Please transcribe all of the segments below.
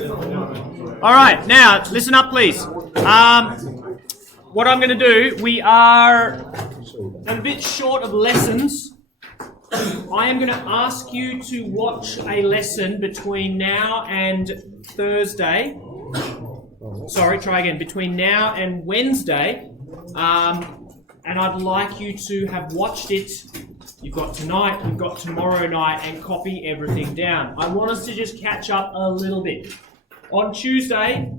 All right, now listen up, please. What I'm going to do, we are a bit short of lessons. I am going to ask you to watch a lesson between now and Thursday. Sorry, try again. Between now and Wednesday. And I'd like you to have watched it. You've got tonight, you've got tomorrow night, and copy everything down. I want us to just catch up a little bit. On Tuesday,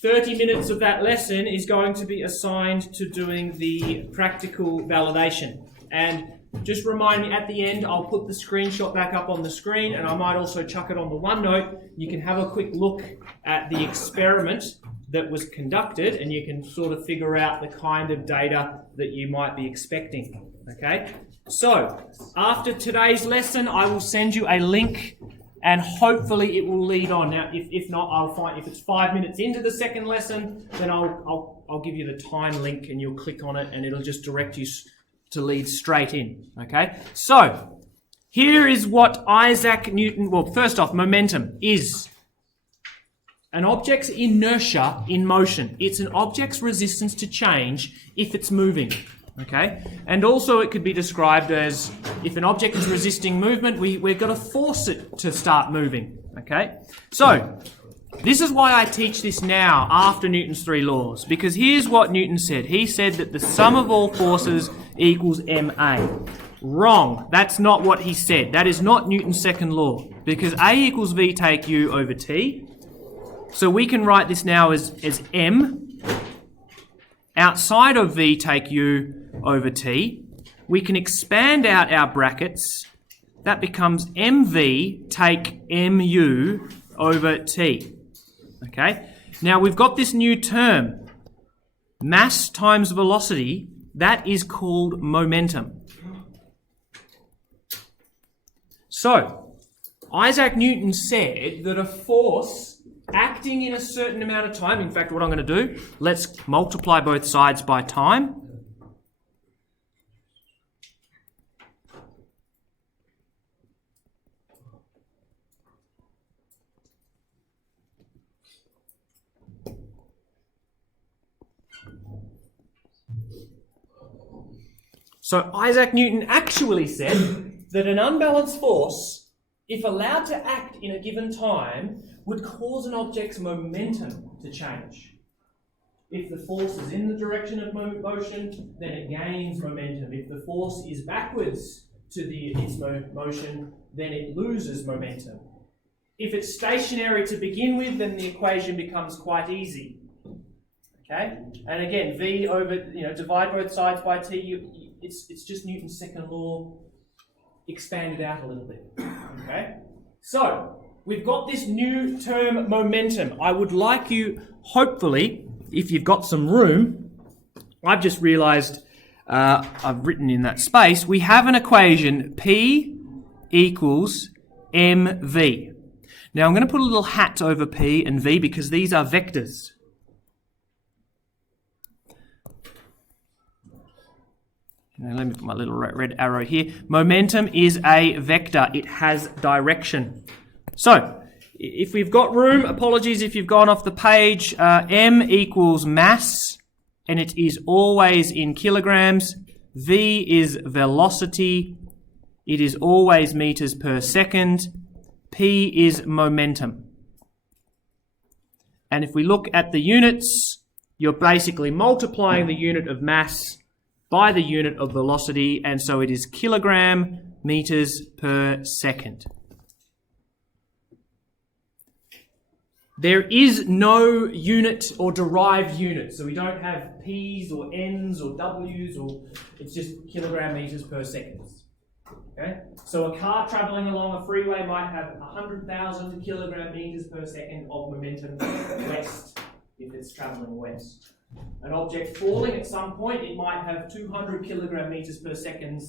30 minutes of that lesson is going to be assigned to doing the practical validation. And just remind me at the end, I'll put the screenshot back up on the screen, and I might also chuck it on the OneNote. You can have a quick look at the experiment that was conducted, and you can sort of figure out the kind of data that you might be expecting. Okay? So, after today's lesson, I will send you a link, and hopefully it will lead on. Now, if not, I'll find, if it's 5 minutes into the second lesson, then I'll give you the time link, and you'll click on it, and it'll just direct you to lead straight in. Okay? So, here is what Isaac Newton, well, first off, momentum is an object's inertia in motion. It's an object's resistance to change if it's moving. Okay? And also it could be described as if an object is resisting movement, we've got to force it to start moving. Okay? So, this is why I teach this now after Newton's three laws, because here's what Newton said. He said that the sum of all forces equals ma. Wrong. That's not what he said. That is not Newton's second law, because A equals V take U over T. So we can write this now as M. Outside of V take U over T. We can expand out our brackets. That becomes MV take MU over T. Okay? Now we've got this new term. Mass times velocity. That is called momentum. So, Isaac Newton said that a force acting in a certain amount of time, in fact, what I'm going to do, let's multiply both sides by time. So Isaac Newton actually said that an unbalanced force, if allowed to act in a given time, would cause an object's momentum to change. If the force is in the direction of motion, then it gains momentum. If the force is backwards to its motion, then it loses momentum. If it's stationary to begin with, then the equation becomes quite easy. Okay? And again, V over, divide both sides by T, it's just Newton's second law expanded out a little bit. Okay? So, we've got this new term, momentum. I would like you, hopefully, if you've got some room, I've just realised I've written in that space, we have an equation, P equals mv. Now I'm going to put a little hat over P and V because these are vectors. Now let me put my little red arrow here. Momentum is a vector. It has direction. So, if we've got room, apologies if you've gone off the page, m equals mass, and it is always in kilograms. V is velocity. It is always meters per second. P is momentum. And if we look at the units, you're basically multiplying the unit of mass by the unit of velocity, and so it is kilogram meters per second. There is no unit or derived unit, so we don't have P's or N's or W's, or it's just kilogram meters per second. Okay? So a car travelling along a freeway might have 100,000 kilogram meters per second of momentum west, if it's travelling west. An object falling at some point, it might have 200 kilogram meters per second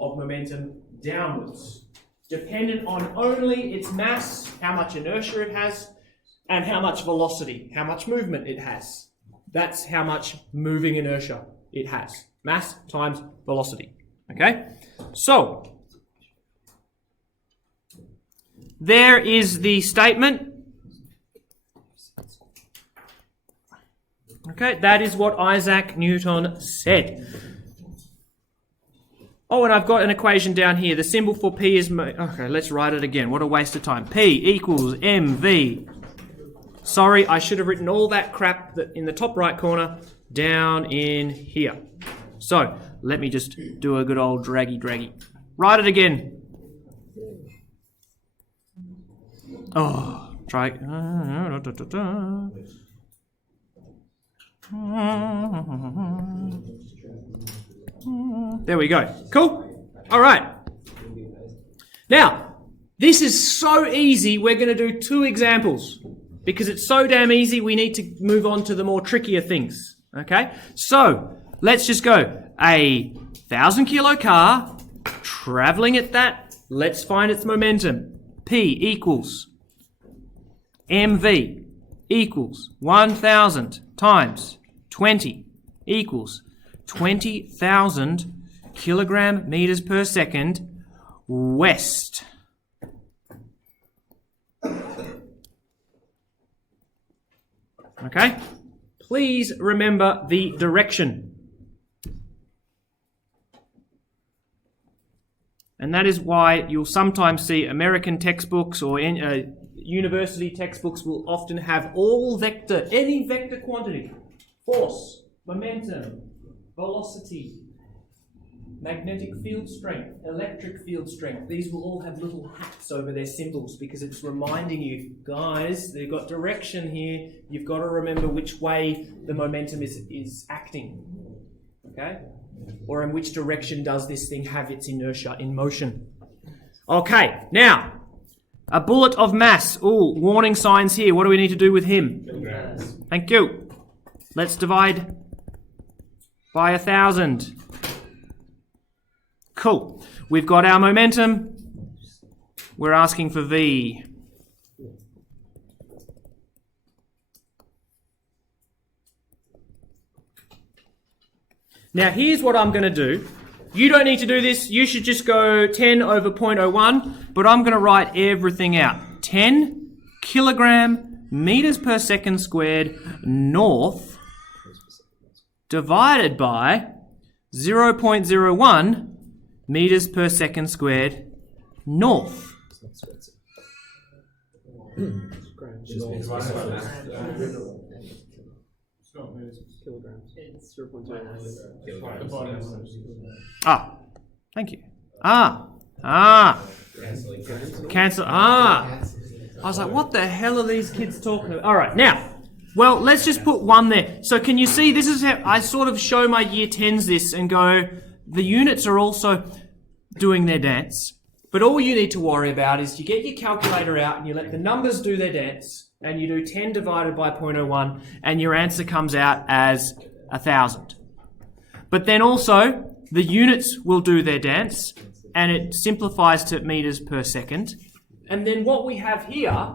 of momentum downwards, dependent on only its mass, how much inertia it has, and how much velocity, how much movement it has. That's how much moving inertia it has. Mass times velocity. Okay? So, there is the statement. Okay, that is what Isaac Newton said. Oh, and I've got an equation down here. The symbol for P is... Okay, let's write it again. What a waste of time. P equals mv. Sorry, I should have written all that crap that in the top right corner down in here. So, let me just do a good old draggy. Write it again. Oh, try... There we go. Cool. All right. Now, this is so easy, we're going to do 2 examples. Because it's so damn easy, we need to move on to the more trickier things. Okay? So, let's just go. A 1,000-kilo car traveling at that. Let's find its momentum. P equals mv equals 1,000 times 20 equals 20,000 kilogram meters per second west. Okay? Please remember the direction. And that is why you'll sometimes see American textbooks or university textbooks will often have any vector quantity, force, momentum, velocity, magnetic field strength, electric field strength. These will all have little hats over their symbols because it's reminding you, guys, they've got direction here. You've got to remember which way the momentum is acting. Okay? Or in which direction does this thing have its inertia in motion. Okay, now, a bullet of mass. Ooh, warning signs here. What do we need to do with him? Thank you. Let's divide by 1,000. Cool. We've got our momentum. We're asking for V. Now, here's what I'm going to do. You don't need to do this. You should just go 10 over 0.01, but I'm going to write everything out. 10 kilogram meters per second squared north divided by 0.01 meters per second squared north. Ah, thank you. Cancel. I was like, what the hell are these kids talking about? All right, now, well, let's just put 1 there. So can you see, this is how I sort of show my year 10s this and go, the units are also doing their dance. But all you need to worry about is you get your calculator out and you let the numbers do their dance and you do 10 divided by 0.01 and your answer comes out as 1,000. But then also, the units will do their dance and it simplifies to meters per second. And then what we have here,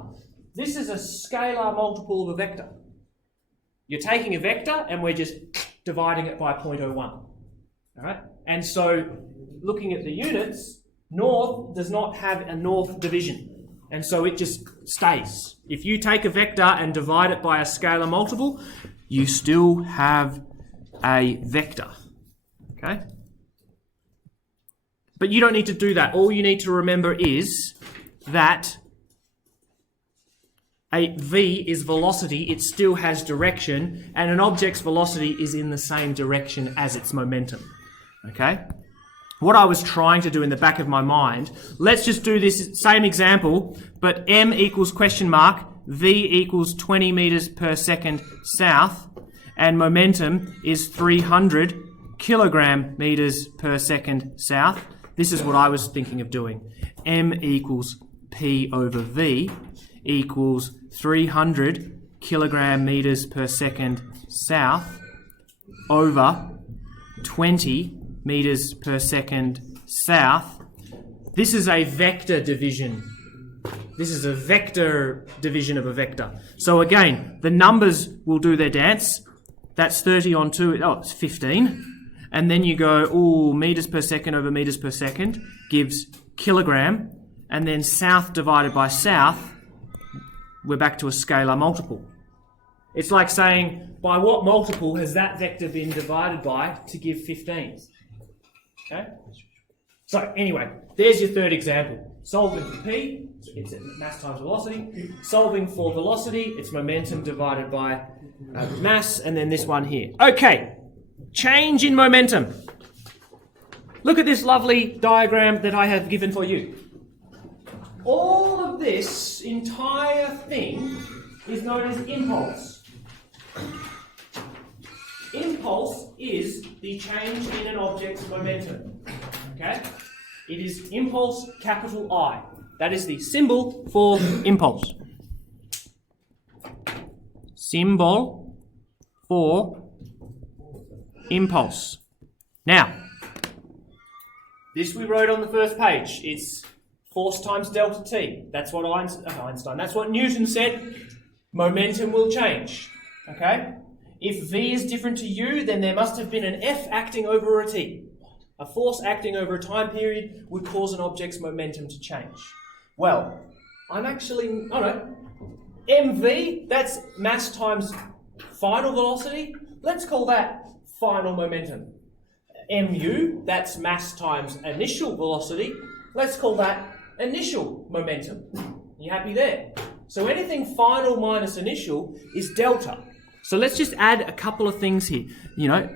this is a scalar multiple of a vector. You're taking a vector and we're just dividing it by 0.01. All right? And so, looking at the units, north does not have a north division. And so it just stays. If you take a vector and divide it by a scalar multiple, you still have a vector. Okay? But you don't need to do that. All you need to remember is that a v is velocity. It still has direction. And an object's velocity is in the same direction as its momentum. Okay? What I was trying to do in the back of my mind, let's just do this same example, but m equals question mark, v equals 20 meters per second south, and momentum is 300 kilogram meters per second south. This is what I was thinking of doing. M equals P over V equals 300 kilogram meters per second south over 20 meters per second south. This is a vector division. This is a vector division of a vector. So again, the numbers will do their dance. That's 30 on 2, it's 15. And then you go, meters per second over meters per second gives kilogram. And then south divided by south, we're back to a scalar multiple. It's like saying, by what multiple has that vector been divided by to give 15? Okay? So anyway, there's your third example. Solving for P, it's mass times velocity. Solving for velocity, it's momentum divided by mass, and then this one here. Okay, change in momentum. Look at this lovely diagram that I have given for you. All of this entire thing is known as impulse. Impulse is the change in an object's momentum. Okay? It is impulse, capital I. That is the symbol for impulse. Symbol for impulse. Now, this we wrote on the first page. It's force times delta T. That's what Einstein, that's what Newton said. Momentum will change. Okay? If V is different to U, then there must have been an F acting over a T. A force acting over a time period would cause an object's momentum to change. Well, MV, that's mass times final velocity. Let's call that final momentum. MU, that's mass times initial velocity. Let's call that initial momentum. You happy there? So anything final minus initial is delta. So let's just add a couple of things here,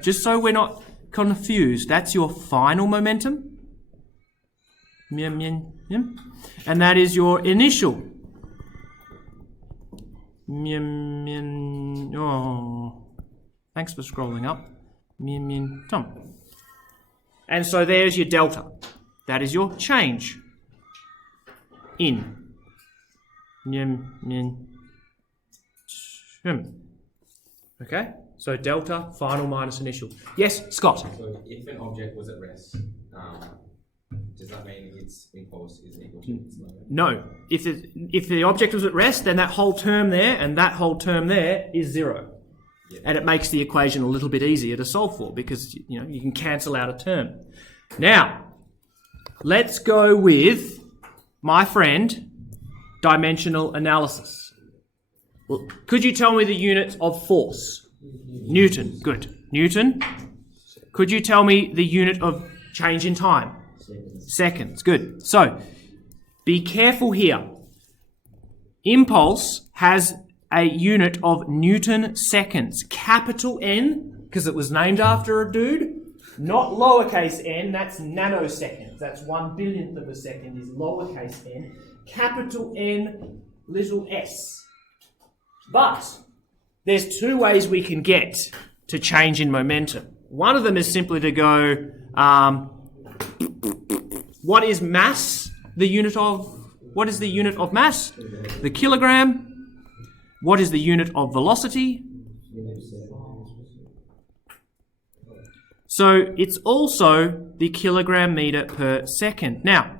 just so we're not confused. That's your final momentum. And that is your initial. Oh, thanks for scrolling up. And so there's your delta. That is your change in. Okay, so delta, final minus initial. Yes, Scott? So if an object was at rest, does that mean its impulse is equal to its moment? No. If the object was at rest, then that whole term there and that whole term there is zero. Yep. And it makes the equation a little bit easier to solve for because you can cancel out a term. Now, let's go with my friend, dimensional analysis. Well, could you tell me the unit of force? Newton. Good. Newton. Could you tell me the unit of change in time? Seconds. Good. So, be careful here. Impulse has a unit of Newton seconds. Capital N, because it was named after a dude. Not lowercase n, that's nanoseconds. That's 1/1000th of a second is lowercase n. Capital N, little s. But there's two ways we can get to change in momentum. One of them is simply to go, what is mass? What is the unit of mass? The kilogram. What is the unit of velocity? So it's also the kilogram meter per second. Now,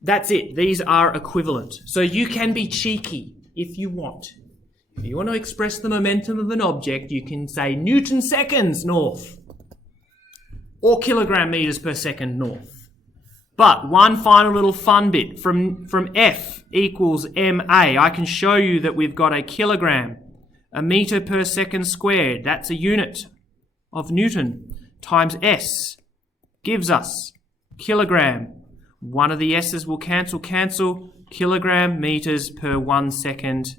that's it. These are equivalent. So you can be cheeky if you want. If you want to express the momentum of an object, you can say Newton seconds north or kilogram meters per second north. But one final little fun bit from F equals MA. I can show you that we've got a kilogram, a meter per second squared. That's a unit of Newton times S gives us kilogram. One of the S's will cancel. Kilogram meters per 1 second.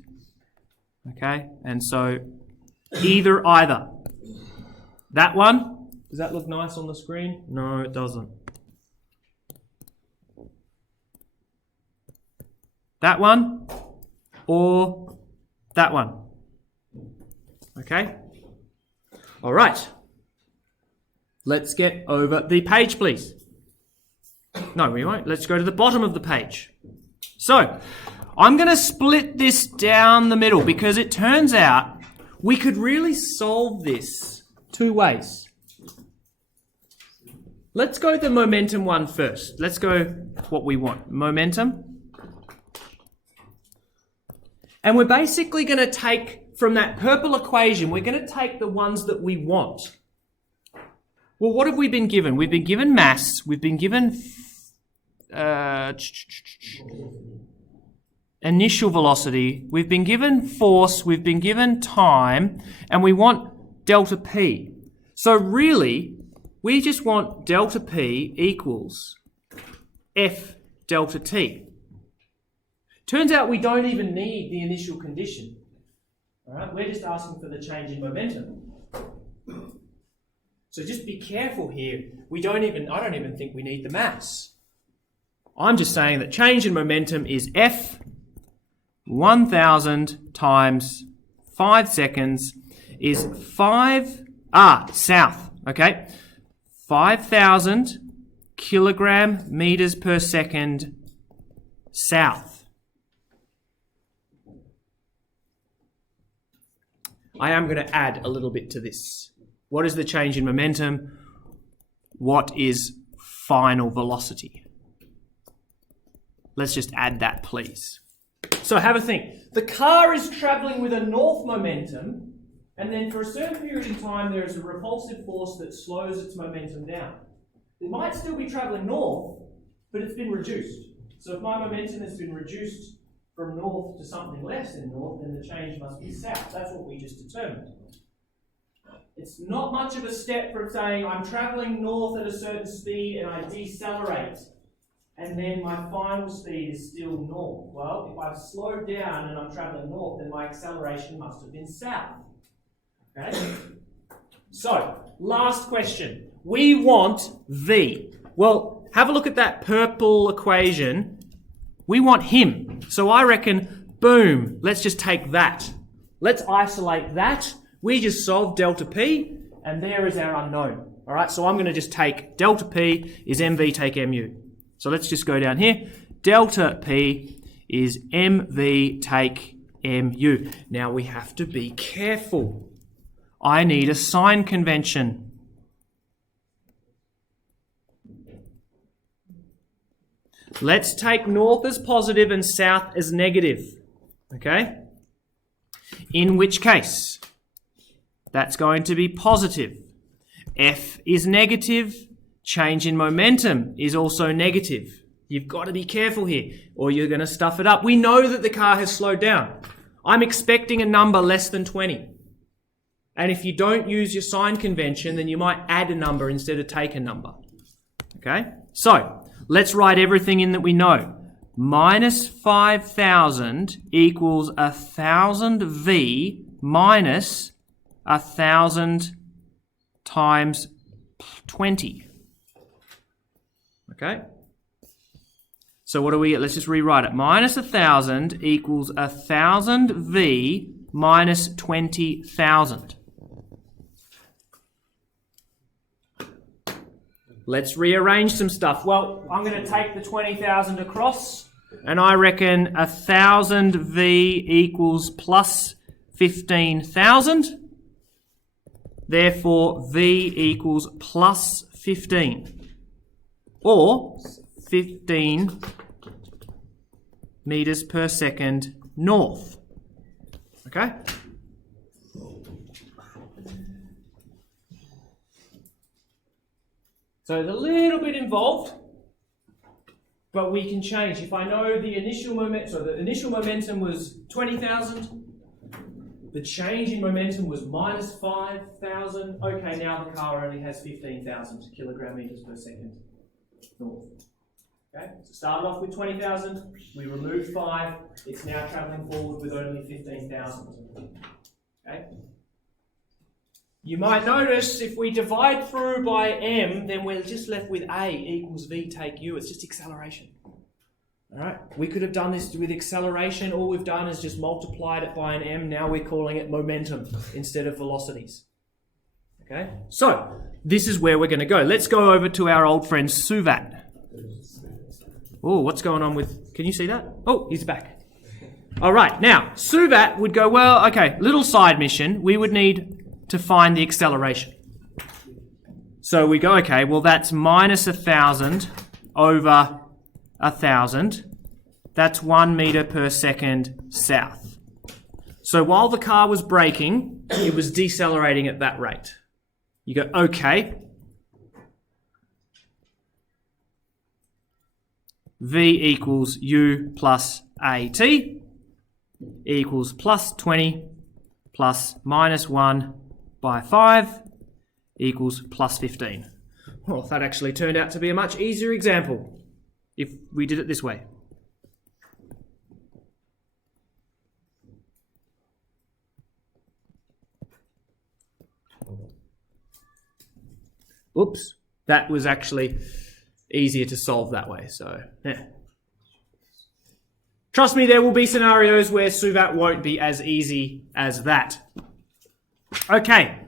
Okay, and so either. That one, does that look nice on the screen? No, it doesn't. That one or that one. Okay? All right. Let's get over the page, please. No, we won't. Let's go to the bottom of the page. So, I'm going to split this down the middle because it turns out we could really solve this two ways. Let's go the momentum one first. Let's go what we want. Momentum. And we're basically going to take from that purple equation, we're going to take the ones that we want. Well, what have we been given? We've been given mass. We've been given initial velocity, we've been given force, we've been given time, and we want delta P. So really, we just want delta P equals F delta T. Turns out we don't even need the initial condition. All right, we're just asking for the change in momentum. So just be careful here. I don't even think we need the mass. I'm just saying that change in momentum is F 1000 times 5 seconds is south, okay? 5,000 kilogram meters per second south. I am going to add a little bit to this. What is the change in momentum? What is final velocity? Let's just add that, please. So have a think. The car is travelling with a north momentum, and then for a certain period in time, there is a repulsive force that slows its momentum down. It might still be travelling north, but it's been reduced. So if my momentum has been reduced from north to something less than north, then the change must be south. That's what we just determined. It's not much of a step from saying I'm travelling north at a certain speed and I decelerate, and then my final speed is still north. Well, if I've slowed down and I'm travelling north, then my acceleration must have been south. Okay? So, last question. We want V. Well, have a look at that purple equation. We want him. So I reckon, boom, let's just take that. Let's isolate that. We just solved delta P, and there is our unknown. All right, so I'm going to just take delta P is mv take mu. So let's just go down here. Delta P is mv take mu. Now we have to be careful. I need a sign convention. Let's take north as positive and south as negative. Okay? In which case, that's going to be positive. F is negative. Change in momentum is also negative. You've got to be careful here, or you're going to stuff it up. We know that the car has slowed down. I'm expecting a number less than 20. And if you don't use your sign convention, then you might add a number instead of take a number. Okay? So, let's write everything in that we know. Minus 5,000 equals 1,000 V minus 1,000 times 20. Okay? So what do we get? Let's just rewrite it. Minus 1,000 equals 1,000 V minus 20,000. Let's rearrange some stuff. Well, I'm going to take the 20,000 across, and I reckon 1,000 V equals plus 15,000. Therefore, V equals plus 15, or 15 meters per second north. Okay? So it's a little bit involved, but we can change. If I know the initial momentum was 20,000, the change in momentum was minus 5,000. Okay, now the car only has 15,000 kilogram meters per second north. Okay, so started off with 20,000, we removed 5, it's now travelling forward with only 15,000. Okay? You might notice if we divide through by m, then we're just left with A equals V take U. It's just acceleration. All right, we could have done this with acceleration. All we've done is just multiplied it by an m. Now we're calling it momentum instead of velocities. Okay, so this is where we're going to go. Let's go over to our old friend Suvat. Oh, what's going on with... Can you see that? Oh, he's back. All right, now Suvat would go, well, okay, little side mission. We would need to find the acceleration. So we go, okay, well, that's minus 1,000 over 1,000. That's 1 meter per second south. So while the car was braking, it was decelerating at that rate. You go, okay. V equals U plus AT equals plus 20 plus minus 1 by 5 equals plus 15. Well, that actually turned out to be a much easier example if we did it this way. Oops, that was actually easier to solve that way, so yeah. Trust me, there will be scenarios where Suvat won't be as easy as that. Okay.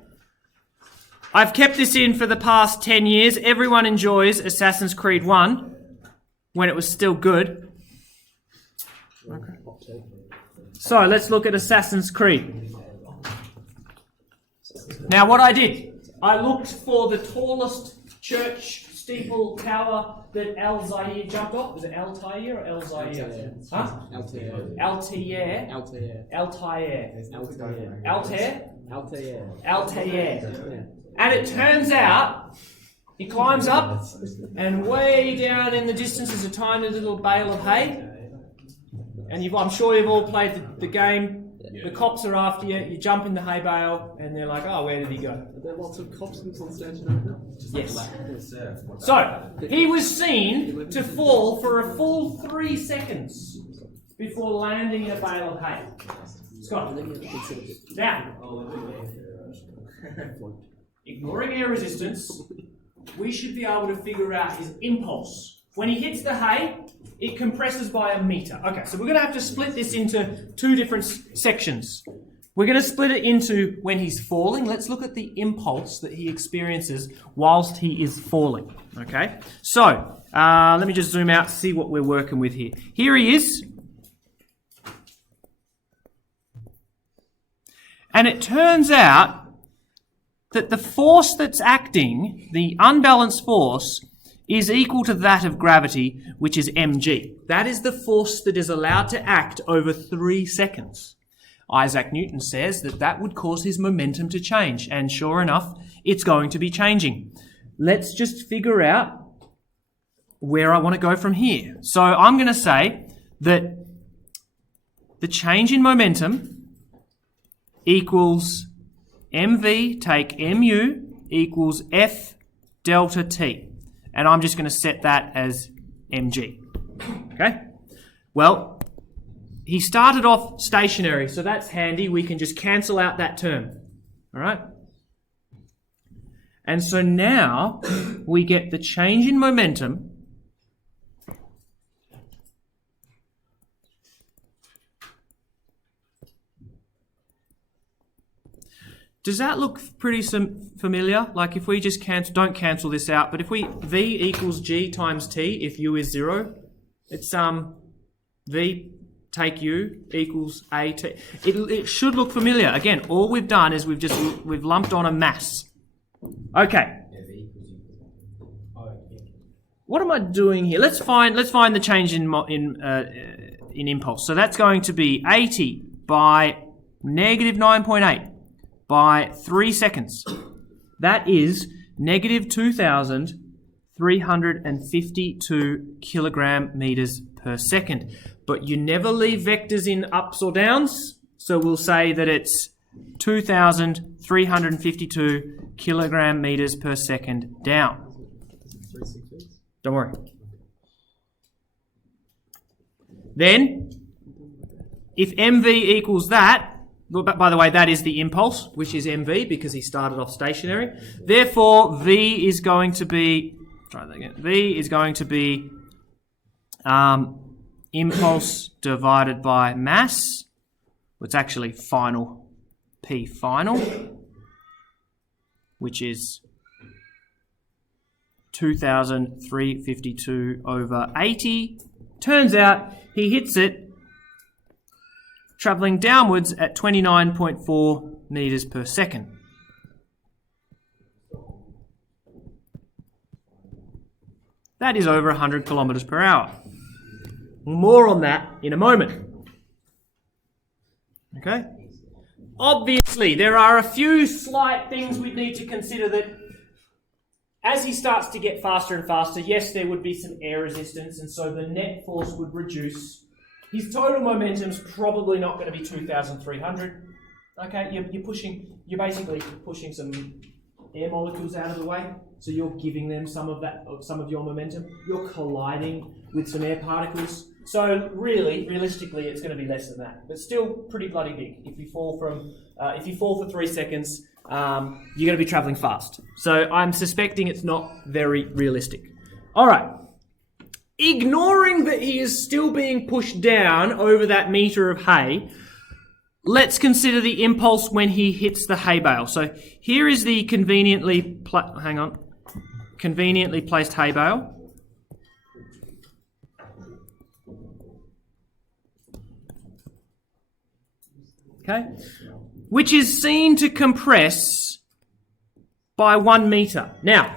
I've kept this in for the past 10 years. Everyone enjoys Assassin's Creed 1 when it was still good. Okay. So let's look at Assassin's Creed. Now what I did, I looked for the tallest church steeple tower that Altair jumped off. Was it Altair or Altair? Huh? Altair. Altair. Altair. Altair. Altair. Altair? Altair. Altair. And it turns out he climbs up, and way down in the distance is a tiny little bale of hay. And I'm sure you've all played the game. The cops are after you, you jump in the hay bale, and they're like, oh, where did he go? Are there lots of cops on stage now? Yes. So, he was seen to fall for a full 3 seconds before landing in a bale of hay. Scott. Now, ignoring air resistance, we should be able to figure out his impulse. When he hits the hay, it compresses by a meter. Okay, so we're going to have to split this into two different sections. We're going to split it into when he's falling. Let's look at the impulse that he experiences whilst he is falling. Okay, so let me just zoom out, see what we're working with here. Here he is. And it turns out that the force that's acting, the unbalanced force, is equal to that of gravity, which is mg. That is the force that is allowed to act over 3 seconds. Isaac Newton says that that would cause his momentum to change, and sure enough, it's going to be changing. Let's just figure out where I want to go from here. So I'm going to say that the change in momentum equals mv take mu equals f delta t. And I'm just going to set that as mg. Okay? Well, he started off stationary, so that's handy. We can just cancel out that term. All right? And so now we get the change in momentum Does that look pretty familiar? Like if we just don't cancel this out, but if we v equals g times t, if u is 0, it's v take u equals a t. It should look familiar. Again, all we've done is we've lumped on a mass. Okay. What am I doing here? Let's find the change in impulse. So that's going to be 80 by negative 9.8. by 3 seconds. That is negative 2,352 kilogram meters per second. But you never leave vectors in ups or downs, so we'll say that it's 2,352 kilogram meters per second down. Don't worry. Then, if mv equals that, by the way, that is the impulse, which is mv because he started off stationary. Therefore, v is going to be, v is going to be impulse divided by mass. It's actually final, p final, which is 2,352 over 80. Turns out he hits it travelling downwards at 29.4 metres per second. That is over 100 kilometres per hour. More on that in a moment. Okay? Obviously, there are a few slight things we need to consider that as he starts to get faster and faster, yes, there would be some air resistance, and so the net force would reduce. His total momentum's probably not going to be 2,300. Okay, you're basically pushing some air molecules out of the way, so you're giving them some of your momentum. You're colliding with some air particles. So realistically, it's going to be less than that, but still pretty bloody big. If you fall for 3 seconds, you're going to be traveling fast. So I'm suspecting it's not very realistic. All right. Ignoring that he is still being pushed down over that meter of hay, let's consider the impulse when he hits the hay bale. So here is the conveniently placed hay bale. Okay, which is seen to compress by 1 meter. Now,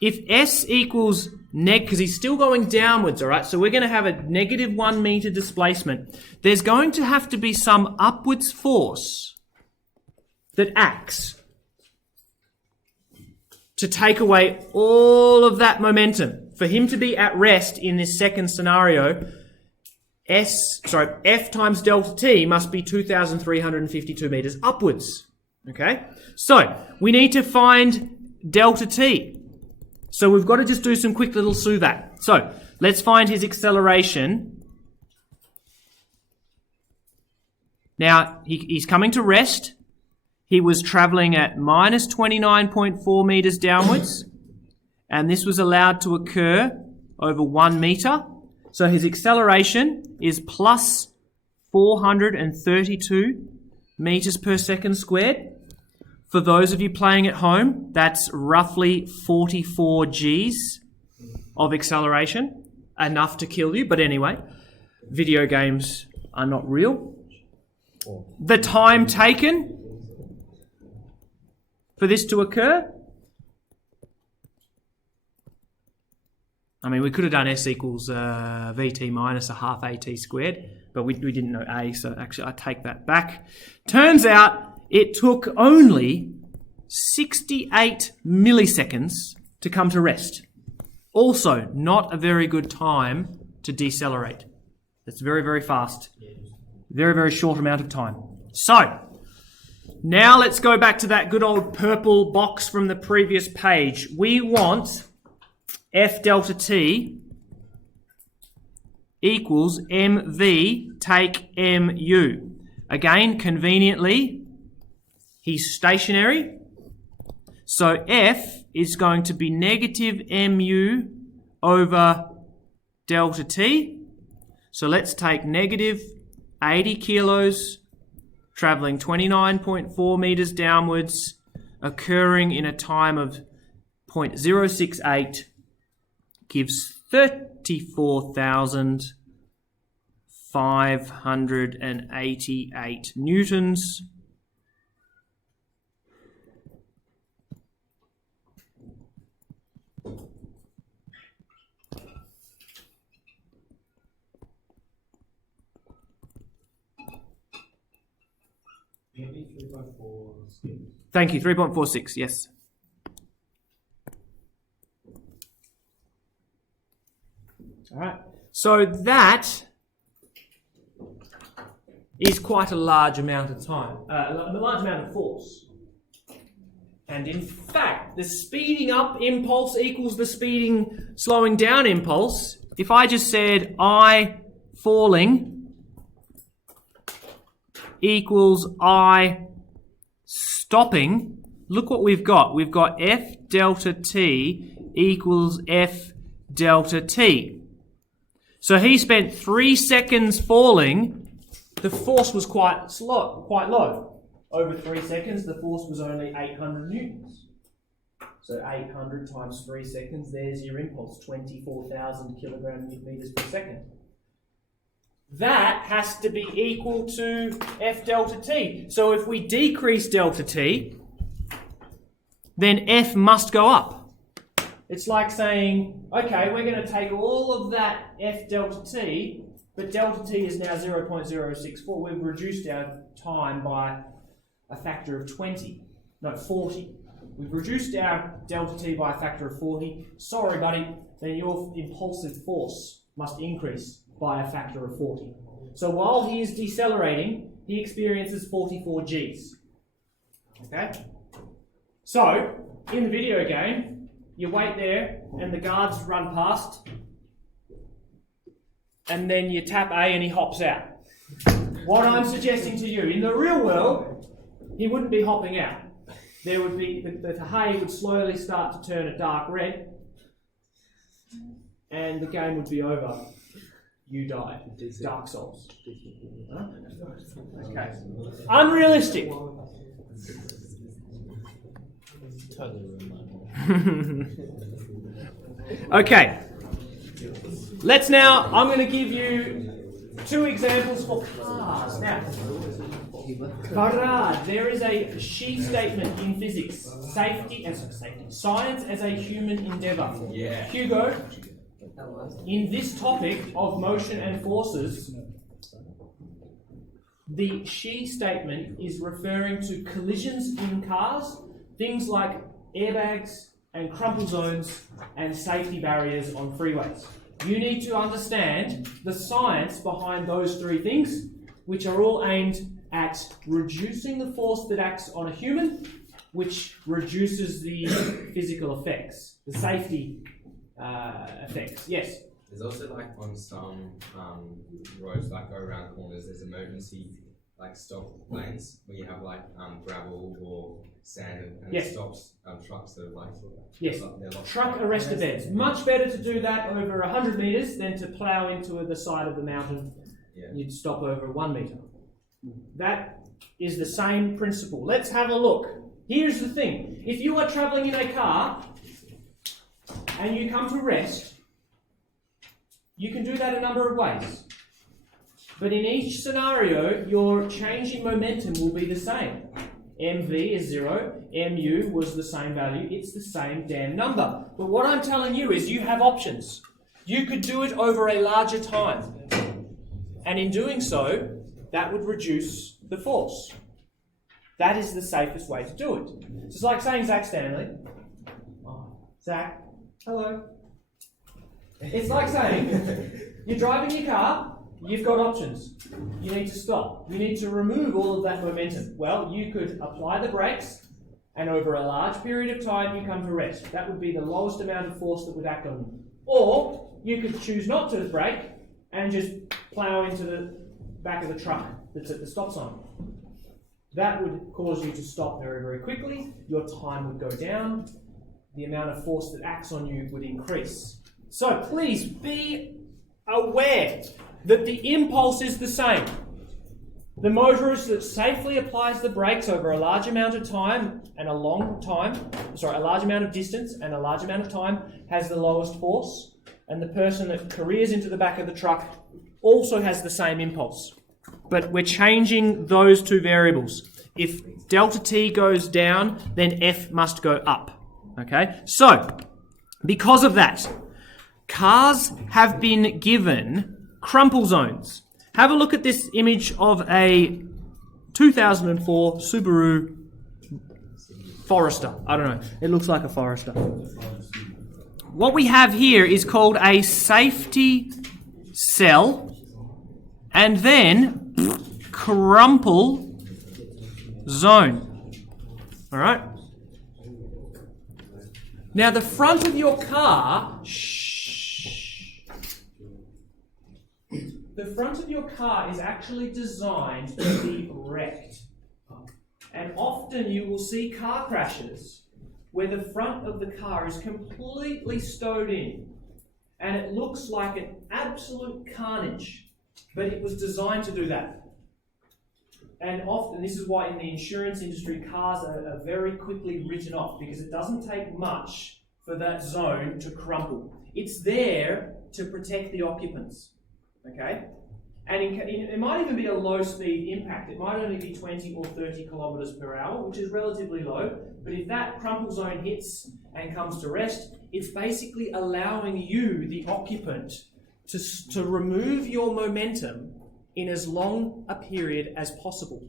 if S equals because he's still going downwards, all right, so we're going to have a negative 1 meter displacement. There's going to have to be some upwards force that acts to take away all of that momentum. For him to be at rest in this second scenario, F times delta T must be 2,352 meters upwards. Okay? So, we need to find delta T. So we've got to just do some quick little SUVAT. So, let's find his acceleration. Now, he's coming to rest. He was travelling at minus 29.4 meters downwards. And this was allowed to occur over 1 meter. So his acceleration is plus 432 meters per second squared. For those of you playing at home, that's roughly 44 Gs of acceleration. Enough to kill you, but anyway, video games are not real. The time taken for this to occur, I mean, we could have done S equals VT minus a half AT squared, but we didn't know A, so actually I take that back. Turns out it took only 68 milliseconds to come to rest. Also, not a very good time to decelerate. That's very, very fast. Very, very short amount of time. So, now let's go back to that good old purple box from the previous page. We want F delta T equals mv take mu. Again, conveniently, he's stationary. So F is going to be negative mu over delta T. So let's take negative 80 kilos, travelling 29.4 meters downwards, occurring in a time of 0.068, gives 34,588 newtons. Thank you, 3.46, yes. All right, so that is quite a large amount of time, a large amount of force. And in fact, the speeding up impulse equals the slowing down impulse. If I just said I falling equals I stopping, look what we've got. We've got F delta T equals F delta T. So he spent 3 seconds falling. The force was quite low. Over 3 seconds, the force was only 800 newtons. So 800 times 3 seconds, there's your impulse, 24,000 meters per second. That has to be equal to F delta T. So if we decrease delta T, then F must go up. It's like saying, okay, we're going to take all of that F delta T, but delta T is now 0.064. We've reduced our time by a factor of 40. we've reduced our delta t by a factor of 40. Sorry, buddy, then your impulsive force must increase by a factor of 40. So while he is decelerating, he experiences 44 Gs. Okay? So, in the video game, you wait there and the guards run past, and then you tap A and he hops out. What I'm suggesting to you, in the real world, he wouldn't be hopping out. There would be, the hay would slowly start to turn a dark red, and the game would be over. You die. Dark Souls. Huh? Okay. Unrealistic. Okay. I'm going to give you 2 examples for cars. Now, Farad, there is a she statement in physics. Science as a human endeavour. Yeah. Hugo, in this topic of motion and forces, the she statement is referring to collisions in cars, things like airbags and crumple zones and safety barriers on freeways. You need to understand the science behind those 3 things, which are all aimed at reducing the force that acts on a human, which reduces the physical effects, the safety effects. Yes? There's also like on some roads, like go around corners, there's emergency like stop lanes where you have like gravel or sand and Yes. it stops trucks that are like Yes. they're locked. Truck arrestor beds. Much better to do that over 100 metres than to plough into the side of the mountain. Yeah. You'd stop over 1 metre. That is the same principle. Let's have a look. Here's the thing. If you are travelling in a car and you come to rest, you can do that a number of ways. But in each scenario, your change in momentum will be the same. MV is 0, MU was the same value, it's the same damn number. But what I'm telling you is you have options. You could do it over a larger time. And in doing so, that would reduce the force. That is the safest way to do it. It's like saying Zach Stanley. Oh, Zach, hello. It's like saying you're driving your car, you've got options. You need to stop. You need to remove all of that momentum. Well, you could apply the brakes, and over a large period of time, you come to rest. That would be the lowest amount of force that would act on you. Or you could choose not to brake and just plough into the back of the truck that's at the stop sign. That would cause you to stop very, very quickly. Your time would go down. The amount of force that acts on you would increase. So please be aware that the impulse is the same. The motorist that safely applies the brakes over a large amount of time and a large amount of distance and a large amount of time has the lowest force, and the person that careers into the back of the truck also has the same impulse. But we're changing those 2 variables. If delta t goes down, then F must go up. Okay? So, because of that, cars have been given crumple zones. Have a look at this image of a 2004 Subaru Forester. I don't know. It looks like a Forester. What we have here is called a safety cell, and then crumple zone. All right? Now the front of your car, the front of your car is actually designed to be wrecked. And often you will see car crashes where the front of the car is completely stowed in and it looks like an absolute carnage, but it was designed to do that. And often, this is why in the insurance industry, cars are very quickly written off, because it doesn't take much for that zone to crumple. It's there to protect the occupants, okay? And it might even be a low-speed impact. It might only be 20 or 30 kilometres per hour, which is relatively low. But if that crumple zone hits and comes to rest, it's basically allowing you, the occupant, to remove your momentum in as long a period as possible.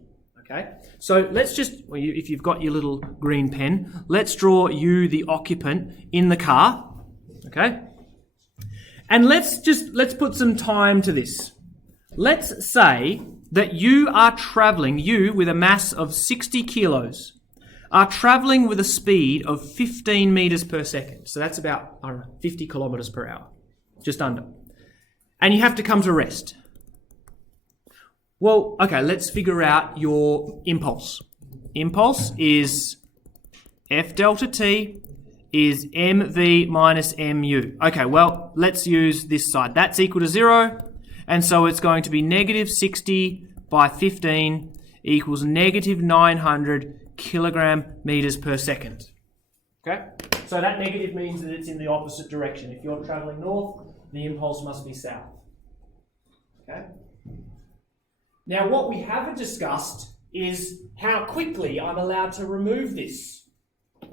Okay, so let's just, well, if you've got your little green pen, let's draw you, the occupant, in the car. Okay, and let's put some time to this. Let's say that you are travelling, you with a mass of 60 kilos, are travelling with a speed of 15 metres per second. So that's about, I don't know, 50 kilometres per hour, just under. And you have to come to rest. Well, okay, let's figure out your impulse. Impulse is F delta T is mv minus mu. Okay, well, let's use this side. That's equal to 0, and so it's going to be negative 60 by 15 equals negative 900 kilogram meters per second. Okay, so that negative means that it's in the opposite direction. If you're traveling north, the impulse must be south. Okay. Now, what we haven't discussed is how quickly I'm allowed to remove this.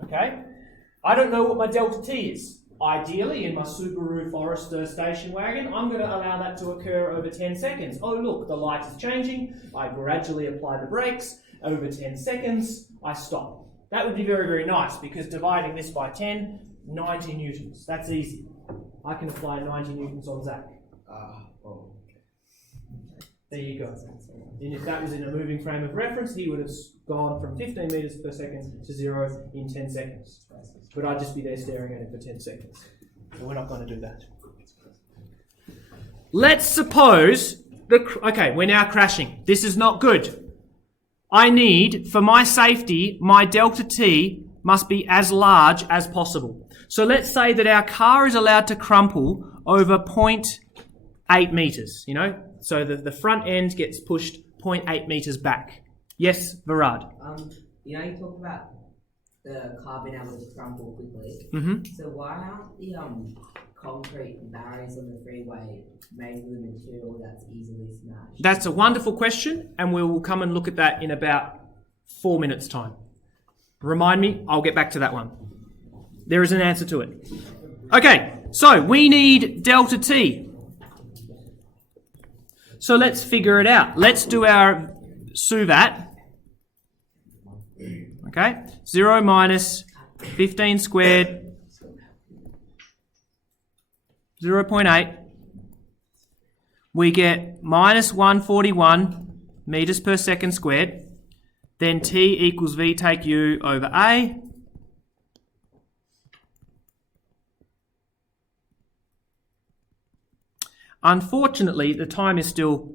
Okay? I don't know what my delta T is. Ideally, in my Subaru Forester station wagon, I'm going to allow that to occur over 10 seconds. Oh, look, the light is changing. I gradually apply the brakes. Over 10 seconds, I stop. That would be very, very nice, because dividing this by 10, 90 newtons. That's easy. I can apply 90 newtons on Zach. There you go. And if that was in a moving frame of reference, he would have gone from 15 metres per second to 0 in 10 seconds. But I'd just be there staring at it for 10 seconds. But we're not going to do that. Let's suppose, okay, we're now crashing. This is not good. I need, for my safety, my delta T must be as large as possible. So let's say that our car is allowed to crumple over 0.8 metres, you know? So the front end gets pushed 0.8 metres back. Yes, Varad? You know, you talk about the car being able to crumple quickly. Mm-hmm. So why aren't the concrete barriers on the freeway made with a material that's easily smashed? That's a wonderful question, and we will come and look at that in about 4 minutes' time. Remind me, I'll get back to that one. There is an answer to it. Okay, so we need delta T. So let's figure it out. Let's do our SUVAT. Okay, 0 minus 15 squared, 0.8. We get minus 141 metres per second squared. Then T equals V take U over A. Unfortunately, the time is still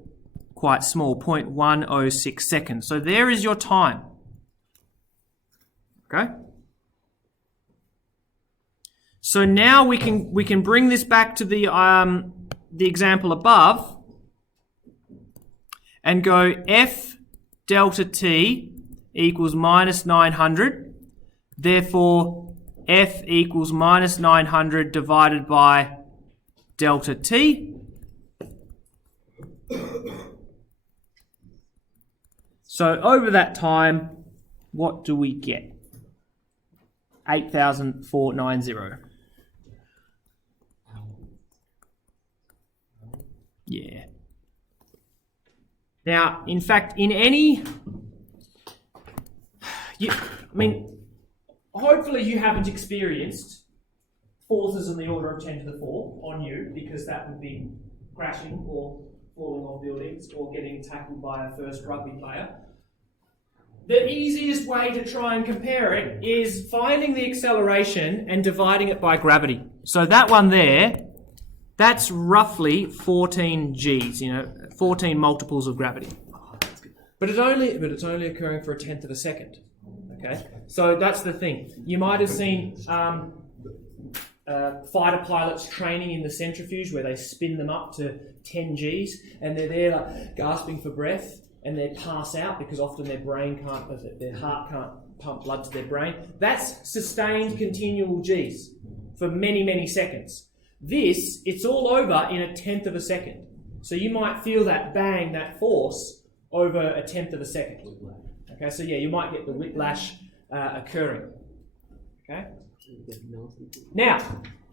quite small, 0.106 seconds. So there is your time. Okay? So now we can bring this back to the example above and go F delta T equals minus 900. Therefore, F equals minus 900 divided by delta T. So over that time, what do we get? 8,490. Yeah. Now, in fact, in any... hopefully you haven't experienced forces in the order of 10 to the 4 on you, because that would be crashing or falling off buildings or getting tackled by a first rugby player. The easiest way to try and compare it is finding the acceleration and dividing it by gravity. So that one there, that's roughly 14 Gs, 14 multiples of gravity. But it's only occurring for a tenth of a second. Okay, so that's the thing. You might have seen fighter pilots training in the centrifuge where they spin them up to 10 Gs and they're there like gasping for breath and they pass out because often their heart can't pump blood to their brain. That's sustained continual Gs for many, many seconds. This, it's all over in a tenth of a second. So you might feel that bang, that force over a tenth of a second. Okay, so yeah, you might get the whiplash occurring. Okay? Now,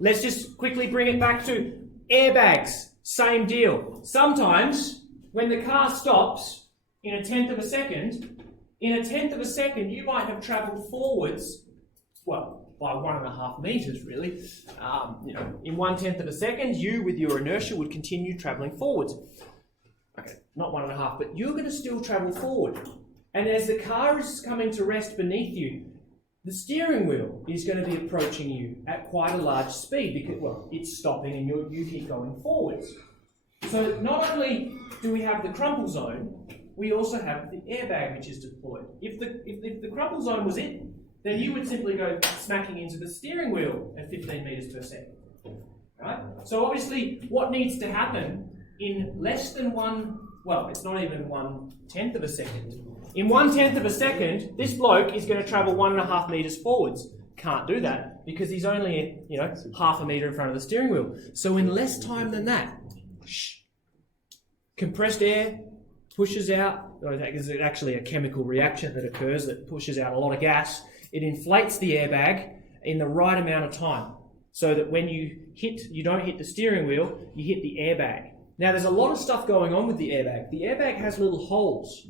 let's just quickly bring it back to airbags. Same deal. Sometimes, when the car stops in a tenth of a second, In a tenth of a second, you might have travelled forwards, well, by 1.5 meters really. In 1/10 of a second, you with your inertia would continue travelling forwards. Okay, not 1.5, but you're going to still travel forward. And as the car is coming to rest beneath you, the steering wheel is going to be approaching you at quite a large speed because, well, it's stopping and you keep going forwards. So not only do we have the crumple zone, we also have the airbag which is deployed. If the crumple zone was it, then you would simply go smacking into the steering wheel at 15 meters per second. Right? So obviously what needs to happen in less than it's not even 1/10 of a second. In 1/10 of a second, this bloke is going to travel 1.5 meters forwards. Can't do that because he's only, half a meter in front of the steering wheel. So in less time than that, compressed air pushes out, that is actually a chemical reaction that occurs that pushes out a lot of gas. It inflates the airbag in the right amount of time so that when you don't hit the steering wheel, you hit the airbag. Now there's a lot of stuff going on with the airbag. The airbag has little holes.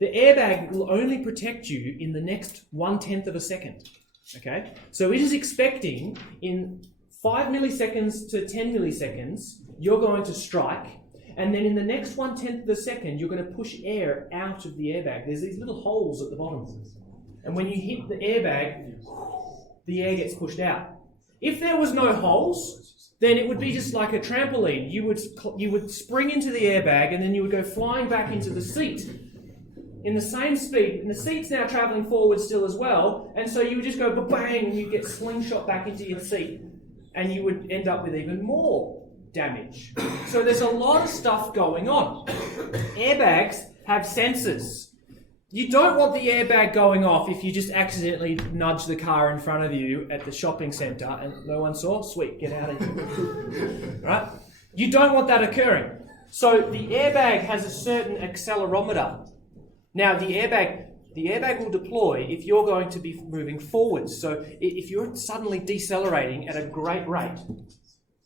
The airbag will only protect you in the next 1/10 of a second. Okay? So it is expecting in 5 milliseconds to 10 milliseconds, you're going to strike. And then in the next 1/10 of a second, you're going to push air out of the airbag. There's these little holes at the bottom. And when you hit the airbag, the air gets pushed out. If there was no holes, then it would be just like a trampoline. You would spring into the airbag and then you would go flying back into the seat in the same speed. And the seat's now traveling forward still as well. And so you would just go bang and you get slingshot back into your seat. And you would end up with even more damage. So there's a lot of stuff going on. Airbags have sensors. You don't want the airbag going off if you just accidentally nudge the car in front of you at the shopping centre and no one saw. Sweet, get out of here. Right? You don't want that occurring. So the airbag has a certain accelerometer. Now the airbag will deploy if you're going to be moving forwards. So if you're suddenly decelerating at a great rate,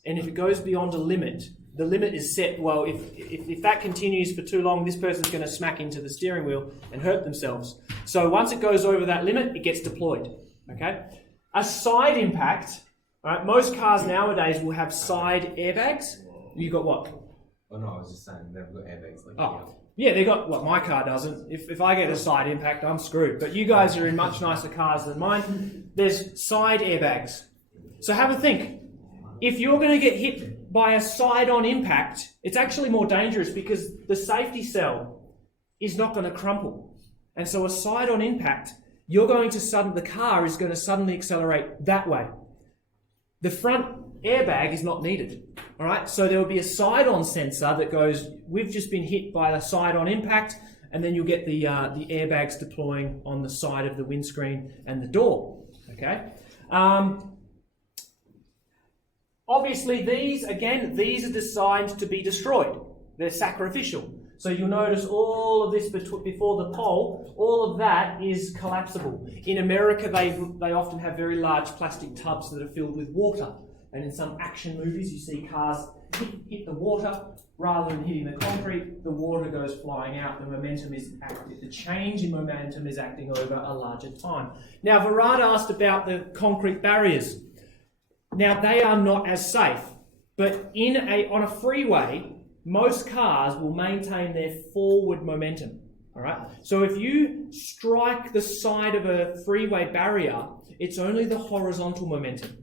and if it goes beyond a limit, the limit is set, well, if that continues for too long, this person's going to smack into the steering wheel and hurt themselves. So once it goes over that limit, it gets deployed. Okay? A side impact, right? Most cars nowadays will have side airbags. You got what? Oh no, I was just saying they've got airbags like Yeah, they got what my car doesn't. If I get a side impact, I'm screwed. But you guys are in much nicer cars than mine. There's side airbags. So have a think. If you're going to get hit by a side-on impact, it's actually more dangerous because the safety cell is not going to crumple. And so a side-on impact, the car is going to suddenly accelerate that way. The front airbag is not needed. All right, so there will be a side-on sensor that goes, we've just been hit by a side-on impact, and then you'll get the airbags deploying on the side of the windscreen and the door. Okay. Obviously, these are designed to be destroyed. They're sacrificial. So you'll notice all of this before the pole, all of that is collapsible. In America, they often have very large plastic tubs that are filled with water. And in some action movies, you see cars hit the water rather than hitting the concrete. The water goes flying out. The momentum is active. The change in momentum is acting over a larger time. Now, Varad asked about the concrete barriers. Now, they are not as safe, but on a freeway, most cars will maintain their forward momentum. All right. So if you strike the side of a freeway barrier, it's only the horizontal momentum.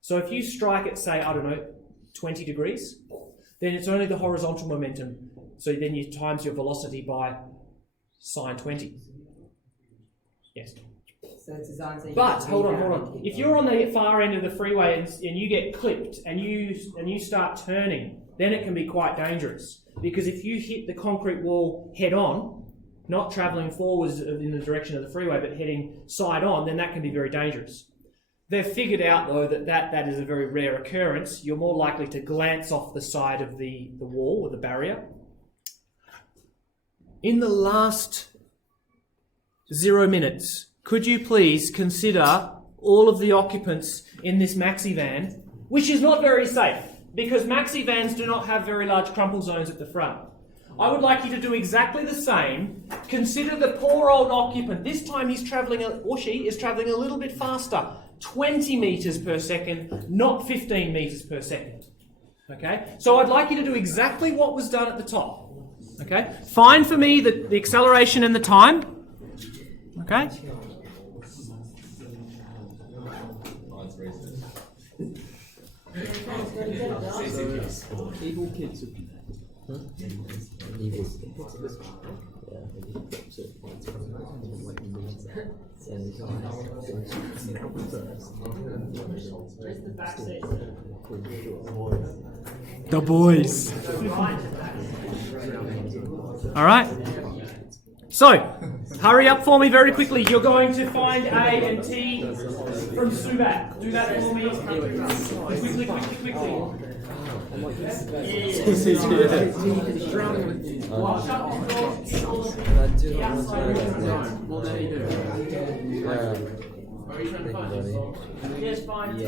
So if you strike it, say, 20 degrees, then it's only the horizontal momentum. So then you times your velocity by sine 20. Yes. So it's designed so you But can hold rebound on. and keep If you're on the far end of the freeway and you get clipped and you start turning, then it can be quite dangerous. Because if you hit the concrete wall head on, not travelling forwards in the direction of the freeway, but heading side on, then that can be very dangerous. They've figured out, though, that is a very rare occurrence. You're more likely to glance off the side of the wall or the barrier. In the last 0 minutes, could you please consider all of the occupants in this maxi van, which is not very safe, because maxi vans do not have very large crumple zones at the front. I would like you to do exactly the same. Consider the poor old occupant. This time he's travelling, or she is travelling a little bit faster. 20 metres per second, not 15 metres per second. Okay? So I'd like you to do exactly what was done at the top. Okay? Find for me the acceleration and the time. Okay? Oh, it's racist. Evil kids. The boys. All right. So, hurry up for me very quickly. You're going to find A and T from Subat. Do that for me. Quickly.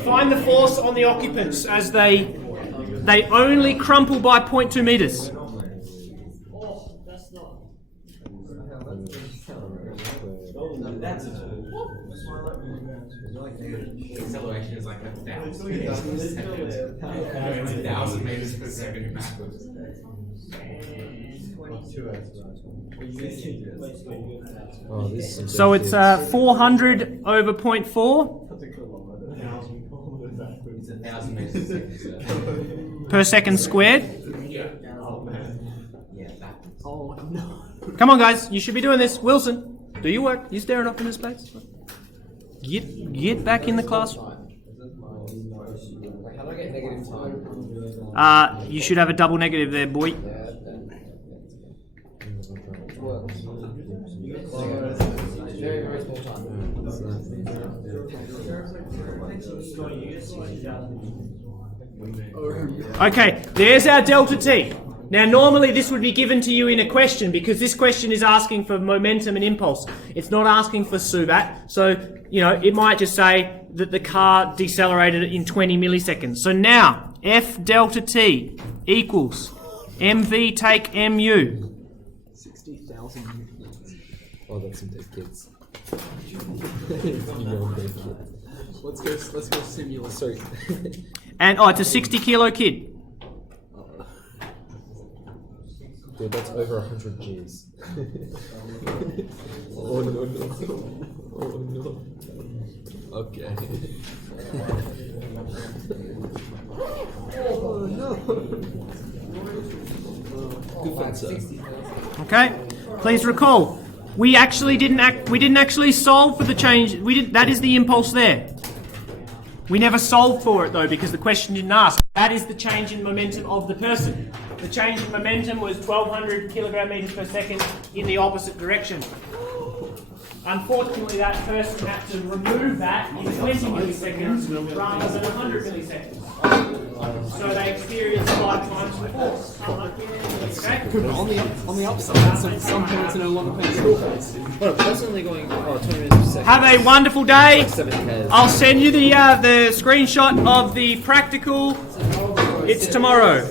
Find the force on the occupants as they only crumple by 0.2 meters. Acceleration is like 1,000 meters per second. It's 1,000 meters per second backwards. So it's 400 over 0.4 It's 1,000 meters per second. per second squared. Yeah, backwards. Oh no. Come on, guys, you should be doing this. Wilson, do your work. You staring up into space. Get back in the classroom. How do I get negative time? You should have a double negative there, boy. Very, very small time. Okay, there's our delta T. Now, normally this would be given to you in a question because this question is asking for momentum and impulse. It's not asking for Subat. So, it might just say that the car decelerated in 20 milliseconds. So now, F delta T equals MV take MU. 60,000. Oh, that's some dead kids. Let's go simulate. Sorry. And, it's a 60 kilo kid. Dude, that's over 100 Gs. Oh no. Oh no. Okay. Oh no. Good fence. Okay? Please recall, we didn't actually solve for the change. That is the impulse there. We never solved for it though because the question didn't ask. That is the change in momentum of the person. The change in momentum was 1,200 kilogram meters per second in the opposite direction. Unfortunately, that person had to remove that in 20 milliseconds rather than 100 milliseconds. So they experienced 5 times the force. Okay? On the upside, some parents are no longer paying school fees. Well, that's only going 20 minutes per second. Have a wonderful day. 7K. I'll send you the screenshot of the practical. It's tomorrow.